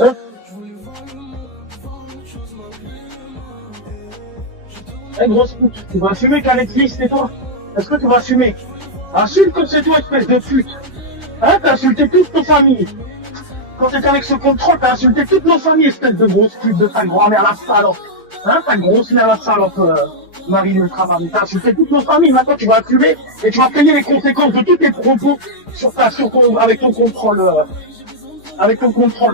Hein? Eh, grosse pute, tu vas assumer qu'à Netflix, c'est toi? Est-ce que tu vas assumer? Assume que c'est toi, espèce de pute. Hein, t'as insulté toute nos familles. Quand t'étais avec ce contrôle, t'as insulté toutes nos familles, espèce de grosse pute de ta grand-mère la salope. Hein, ta grosse mère la salope, Marie Ultramarine. T'as insulté toutes nos familles, maintenant tu vas assumer et tu vas payer les conséquences de tous tes propos avec ton contrôle,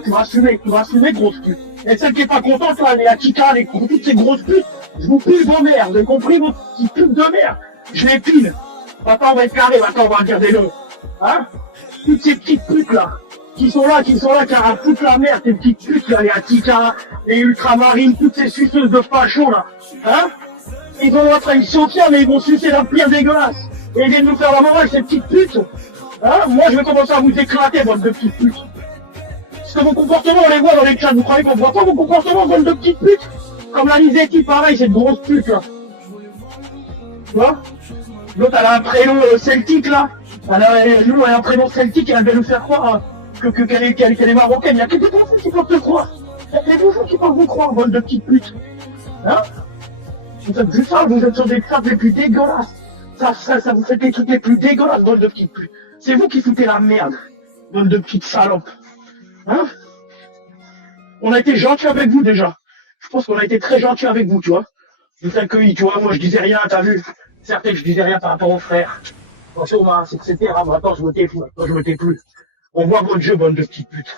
tu vas assumer, grosse pute. Et celle qui est pas contente, là, la Kika, toutes ces grosses putes, je vous pile vos mères, vous avez compris, vos petites putes de merde? Je les pile. Maintenant on va être carré, maintenant on va dire des noms. Hein? Toutes ces petites putes là, qui sont là, qui à foutre la merde, ces petites putes là, les Attica, les ultramarines, toutes ces suceuses de fachos là. Hein? Ils sont fiers, mais ils vont sucer la pire dégueulasse. Et ils viennent nous faire la morale, ces petites putes. Hein? Moi je vais commencer à vous éclater, bande de petites putes. Parce que vos comportements, on les voit dans les chats, vous croyez qu'on voit pas vos comportements, bande de petites putes? Comme la Lisetti, pareil, cette grosse pute là. Tu vois? L'autre, elle a un prénom celtique là. Elle a un prénom celtique, elle vient nous faire croire qu'elle est marocaine. Il y a que des personnes qui peuvent te croire. Il y a que des personnes qui peuvent vous croire, bande de petites putes. Hein? Vous êtes juste ça, vous êtes sur des trappes les plus dégueulasses. Ça vous fait les trucs les plus dégueulasses, bande de petites putes. C'est vous qui foutez la merde, bande de petites salopes. Hein? On a été gentils avec vous déjà. Je pense qu'on a été très gentils avec vous, tu vois. Vous accueillis, tu vois, moi je disais rien, t'as vu. Certes, je disais rien par rapport aux frères. Attention, etc. Maintenant, je me tais plus. On voit votre jeu, bande de petites putes.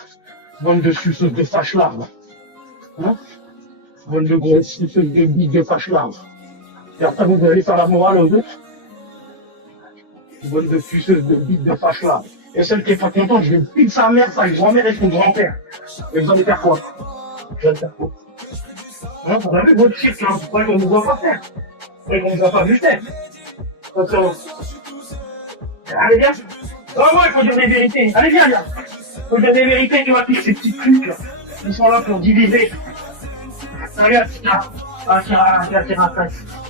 Bande de suceuses de fâche-larves. Hein? Bande de grosses suceuses de bites de fâche-larves. Et après, vous allez faire la morale aux autres. Bande de suceuses de bites de fâche-larves. Et celle qui est pas contente, je vais piler sa mère, sa grand-mère et son grand-père. Et vous allez faire quoi? Vous allez faire quoi? Hein? Vous avez votre cirque, hein? Vous croyez qu'on ne vous voit pas faire? Vous croyez qu'on ne vous a pas vu faire? Attention. Allez, viens. Oh, ouais, il faut dire des vérités. Allez, viens, viens. Il faut dire des vérités, tu vois, tous ces petits trucs, là. Ils sont là pour diviser. Allez, tiens.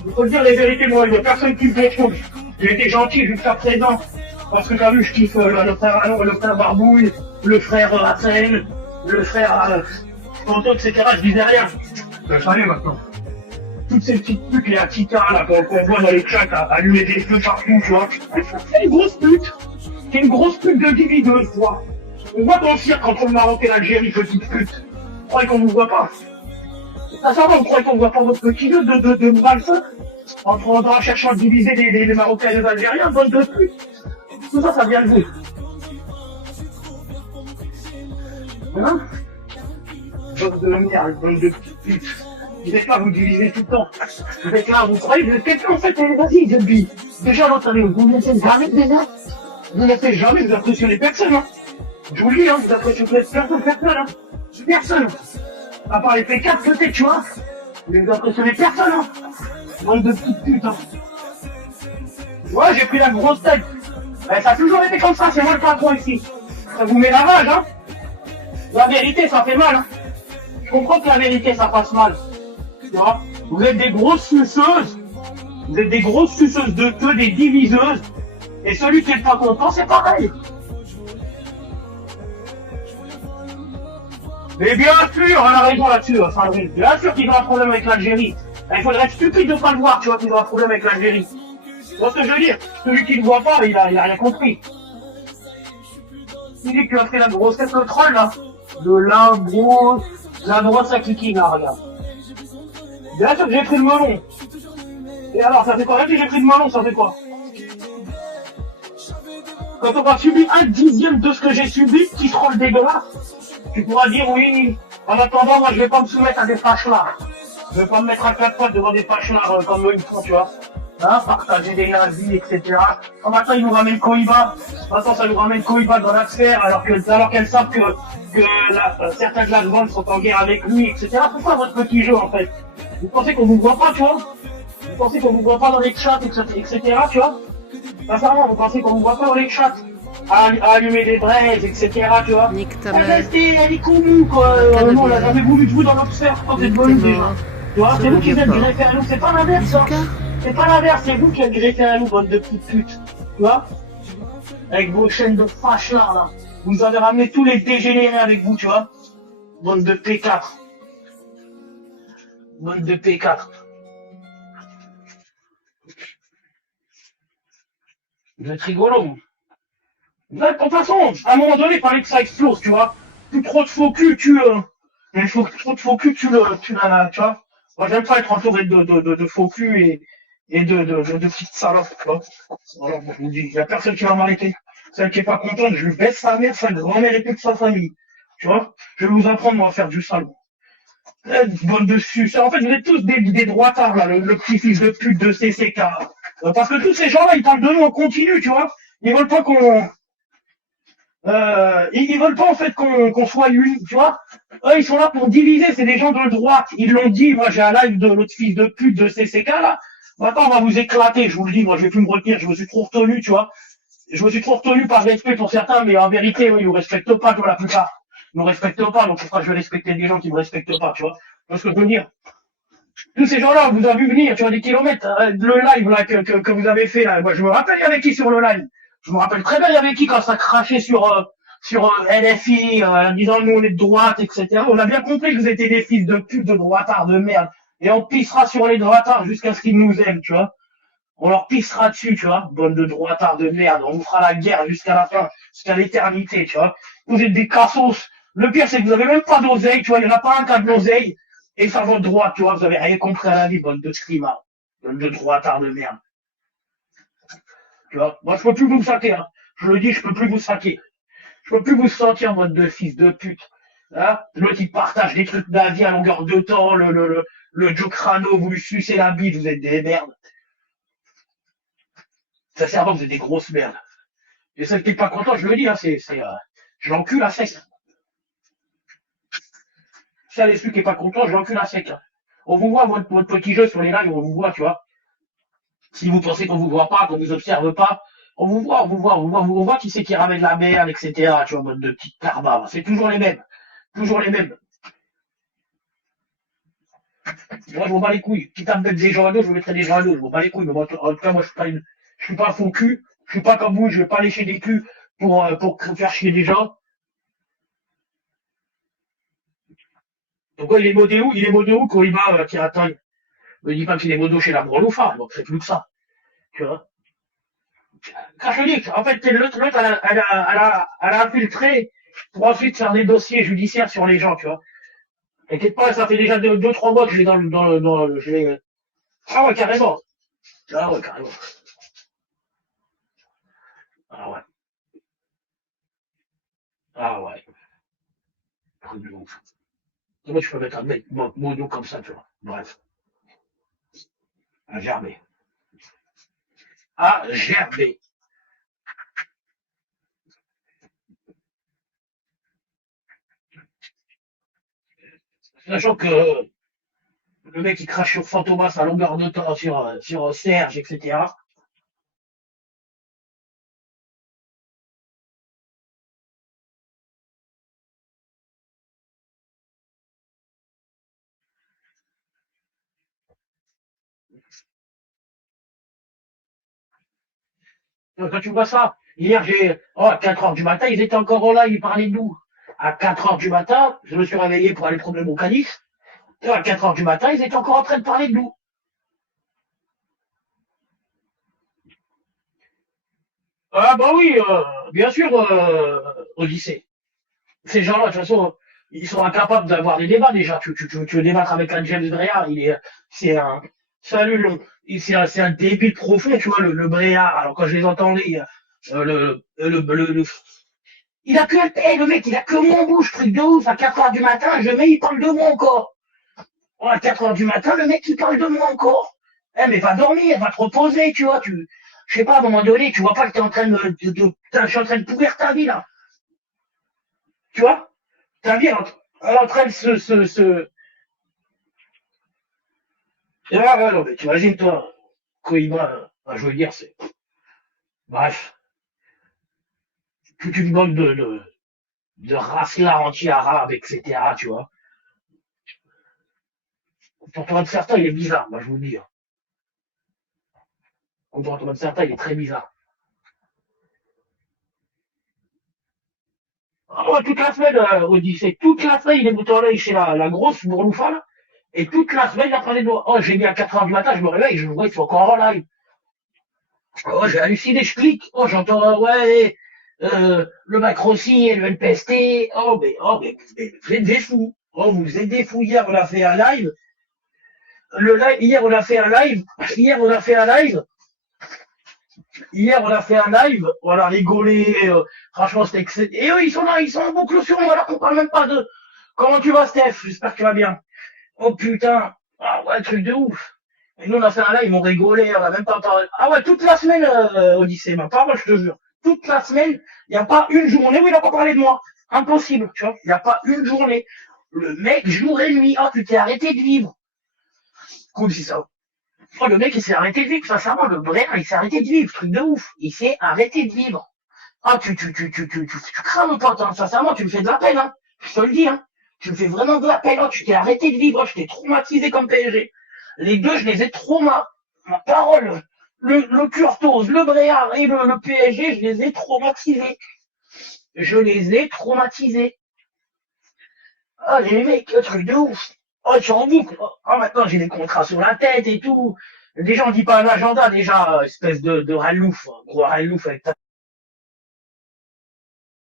Il faut dire les vérités, moi, il n'y a personne qui me défonce. J'ai été gentil jusqu'à présent. Parce que t'as vu, je kiffe le frère Barbouille, le frère Hassen, le frère Tonto, etc. Je disais rien. Je savais maintenant. Toutes ces petites putes, les Attica, là, qu'on voit dans les chats, à allumer des feux partout, tu vois. C'est une grosse pute. C'est une grosse pute de divideuse, tu vois. On voit ton cirque entre le Maroc et l'Algérie, petite pute. Vous croyez qu'on vous voit pas? Ça va, vous croyez qu'on voit pas votre petit jeu de malsain? En cherchant à diviser les Marocains et les Algériens, bonne de pute. Tout ça, ça vient de vous. Hein? Bonne de merde, bonne de petites putes. Vous êtes là, vous divisez tout le temps. Vous êtes là, vous croyez que vous êtes quelqu'un, en fait, vas-y, depuis. Déjà, l'autre année, vous ne laissez jamais déjà. Vous ne laissez jamais, vous impressionnez personne, hein. Je vous le dis, hein, vous impressionnez personne, hein. Personne. À part les P4, peut-être, tu vois. Mais vous impressionnez personne, hein. Bande de petites putes, hein. Ouais, j'ai pris la grosse tête. Ben, ça a toujours été comme ça, c'est moi le patron ici. Ça vous met la rage, hein. La vérité, ça fait mal, hein. Je comprends que la vérité, ça passe mal. Tu vois, vous êtes des grosses suceuses. Vous êtes des grosses suceuses de queue, des diviseuses. Et celui qui est pas content, c'est pareil. Mais bien sûr, elle a raison là-dessus, Sandrine. Bien sûr qu'il a un problème avec l'Algérie. Il faudrait être stupide de ne pas le voir, tu vois, qu'il a un problème avec l'Algérie. Tu vois ce que je veux dire? Celui qui ne voit pas, il a rien compris. Il dit que tu as fait la grosse tête, le troll, là. La grosse à Kiki, là, regarde. Bien sûr que j'ai pris le melon. Et alors, ça fait quoi? Même si j'ai pris le melon, ça fait quoi? Quand on a subi 1/10 de ce que j'ai subi, petit troll dégueulasse, tu pourras dire oui, en attendant, moi je vais pas me soumettre à des fâches-là. Je vais pas me mettre à quatre pattes devant des fâches-là comme eux ils font, tu vois. Hein, partager des nazis, etc. Maintenant ils nous ramènent Koïba. Maintenant ça nous ramène Koïba dans la sphère alors qu'elles savent que certains de la bande sont en guerre avec lui, etc. Pourquoi votre petit jeu en fait? Vous pensez qu'on vous voit pas, tu vois? Vous pensez qu'on vous voit pas dans les chats, etc. Tu vois? Sincèrement, vous pensez qu'on vous voit pas dans les chats? À allumer des braises, etc. Tu vois? Nique ta mère. Elle est con, nous, quoi. Non, on a jamais voulu de vous dans notre sphère quand vous êtes venus déjà. Tu vois? C'est vous qui êtes greffés à nous, c'est pas l'inverse, hein. C'est pas l'inverse, c'est vous qui êtes greffés à nous, bande de petites putes. Tu vois? Avec vos chaînes de fâches là. Vous avez ramené tous les dégénérés avec vous, tu vois? Bande de P4. Bande de P4. Vous êtes rigolo. De toute façon, à un moment donné, il fallait que ça explose, tu vois. Plus trop de faux cul, il faut trop de faux cul, tu vois. Moi, j'aime pas être entouré de faux cul et de petites salopes, tu vois. Alors, je vous dis, il y a personne qui va m'arrêter. Celle qui est pas contente, je lui baisse sa mère, sa grand-mère et toute sa famille. Tu vois. Je vais vous apprendre, moi, à faire du salon. Bande de suceurs. En fait, vous êtes tous des droitards, là, le petit fils de pute de CCK. Parce que tous ces gens-là, ils parlent de nous en continu, tu vois. Ils veulent pas ils veulent pas en fait qu'on soit unis, tu vois. Eux, ils sont là pour diviser, c'est des gens de droite. Ils l'ont dit, moi j'ai un live de l'autre fils de pute de CCK là. Maintenant on va vous éclater, je vous le dis, moi je vais plus me retenir, je me suis trop retenu, tu vois. Je me suis trop retenu par respect pour certains, mais en vérité, ils nous respectent pas, tu vois, la plupart. Ils nous respectent pas, donc pourquoi je vais respecter des gens qui me respectent pas, tu vois. Parce que je veux dire, tous ces gens-là, on vous a vu venir, tu vois, des kilomètres, le live là que vous avez fait là, moi je me rappelle il y avait qui sur le live. Je me rappelle très bien il y avait qui quand ça crachait sur LFI, disant nous on est de droite, etc. On a bien compris que vous étiez des fils de pute, de droitards, de merde. Et on pissera sur les droitards jusqu'à ce qu'ils nous aiment, tu vois. On leur pissera dessus, tu vois. Bande de droitards de merde. On vous fera la guerre jusqu'à la fin, jusqu'à l'éternité, tu vois. Vous êtes des cassos. Le pire, c'est que vous avez même pas d'oseille, tu vois. Il y en a pas un qui a de l'oseille. Et ça va droite, tu vois. Vous avez rien compris à la vie, bande de climat. Bande de droitards de merde. Tu vois. Moi, je peux plus vous saquer, hein. Je le dis, je peux plus vous saquer. Je peux plus vous sentir, mode de fils de pute. Hein. L'autre, il partage des trucs d'avis à longueur de temps. Le Joe Crano, vous lui sucez la bite, vous êtes des merdes. Sincèrement, vous êtes des grosses merdes. Et celle qui est pas content, je le dis, hein, je l'encule à sec. Si elle est celui qui est pas content, je l'encule à sec. Hein. On vous voit, votre petit jeu sur les lives, on vous voit, tu vois. Si vous pensez qu'on vous voit pas, qu'on vous observe pas, on voit qui c'est qui ramène la merde, etc. Tu vois, mode de petites carbaves. C'est toujours les mêmes. Toujours les mêmes. Moi, je m'en bats les couilles. Quitte à me mettre des gens à dos, je me mettrai des gens à dos. Je m'en bats les couilles. Mais moi, en tout cas, moi, je suis pas un faux cul. Je suis pas comme vous, je vais pas lécher des culs pour faire chier des gens. Donc, il est modé où? Il est modé où, Koiba, Kiratan? Ne dis pas qu'il est modo chez la Brelofa. Donc, c'est plus que ça. Tu vois? Quand je dis, en fait, l'autre, elle a infiltré pour ensuite faire des dossiers judiciaires sur les gens, tu vois. T'inquiète pas, ça fait déjà 2-3 mois que je l'ai je l'ai, ah ouais, carrément. Ah ouais, carrément. Ah ouais. Ah ouais. Truc de ouf. Comment tu peux mettre un mec mono comme ça, tu vois. Bref. À gerber. À gerber. Sachant que le mec il crache sur Fantomas à longueur de temps, sur Serge, etc. Quand tu vois ça, hier à 4 heures du matin, ils étaient encore là, ils parlaient de nous. À 4 heures du matin, je me suis réveillé pour aller prendre mon calife. Et à 4 heures du matin, ils étaient encore en train de parler de nous. Ah bah oui, bien sûr, Odyssée. Ces gens-là, de toute façon, ils sont incapables d'avoir des débats déjà. Tu veux débattre avec un James Bréard, c'est un, salut, c'est un débile profond, tu vois, le Bréard. Alors quand je les entendais, il a que, le mec, il a que mon bouche, truc de ouf, à 4 heures du matin, je mets, il parle de moi encore. Oh, à 4 heures du matin, le mec, il parle de moi encore. Eh, mais va dormir, va te reposer, tu vois, je sais pas, à un moment donné, tu vois pas que t'es en train je suis en train de pourrir ta vie, là. Tu vois? Ta vie, elle est en train de ah, ouais, non, mais t'imagines, toi, Koïba, je veux dire, bref, toute une bande de races là, anti-arabes, etc., tu vois. Le comportement de certains, il est bizarre, moi, je vous le dis. Hein. Le comportement de certains, il est très bizarre. Oh, toute la semaine, Odyssée, toute la semaine, il est bouton l'œil chez la grosse bourloufa, là. Et toute la semaine, il a parlé de moi. Oh, j'ai mis à 4 heures du matin, je me réveille, je vois, ils sont encore en live. Oh, j'ai halluciné, je clique. Oh, j'entends, ouais, le Macrossi et le NPST. Mais vous êtes des fous. Oh, vous êtes des fous. Hier, on a fait un live. Hier, on a fait un live. Hier, on a fait un live. Hier, on a fait un live. On a rigolé. Franchement, c'était excellent. Et eux, ils sont là, ils sont en boucle sur moi, alors qu'on parle même pas de. Comment tu vas, Steph? J'espère que tu vas bien. Oh putain. Ah ouais, truc de ouf. Et nous, on a fait un live, ils m'ont rigolé, on a même pas parlé. Ah ouais, toute la semaine, Odyssée, ma parole, je te jure. Toute la semaine, il n'y a pas une journée où il n'a pas parlé de moi. Impossible, tu vois. Il n'y a pas une journée. Le mec, jour et nuit, oh, tu t'es arrêté de vivre. Cool, c'est ça. Oh, le mec, il s'est arrêté de vivre, sincèrement, le Bréa, il s'est arrêté de vivre, truc de ouf. Il s'est arrêté de vivre. Ah, tu crains, mon pote, hein. Sincèrement, tu me fais de la peine, hein. Je te le dis, hein. Tu me fais vraiment de la peine, oh, tu t'es arrêté de vivre, oh, je t'ai traumatisé comme PSG. Les deux, je les ai traumatisés. Ma parole. Le Curtos, le Bréard et le PSG, je les ai traumatisés. Je les ai traumatisés. Ah, les mecs, le truc de ouf. Oh, tu en boucle. Oh, maintenant, j'ai des contrats sur la tête et tout. Déjà, on dit pas un agenda, déjà, espèce de ralouf, gros ralouf avec ta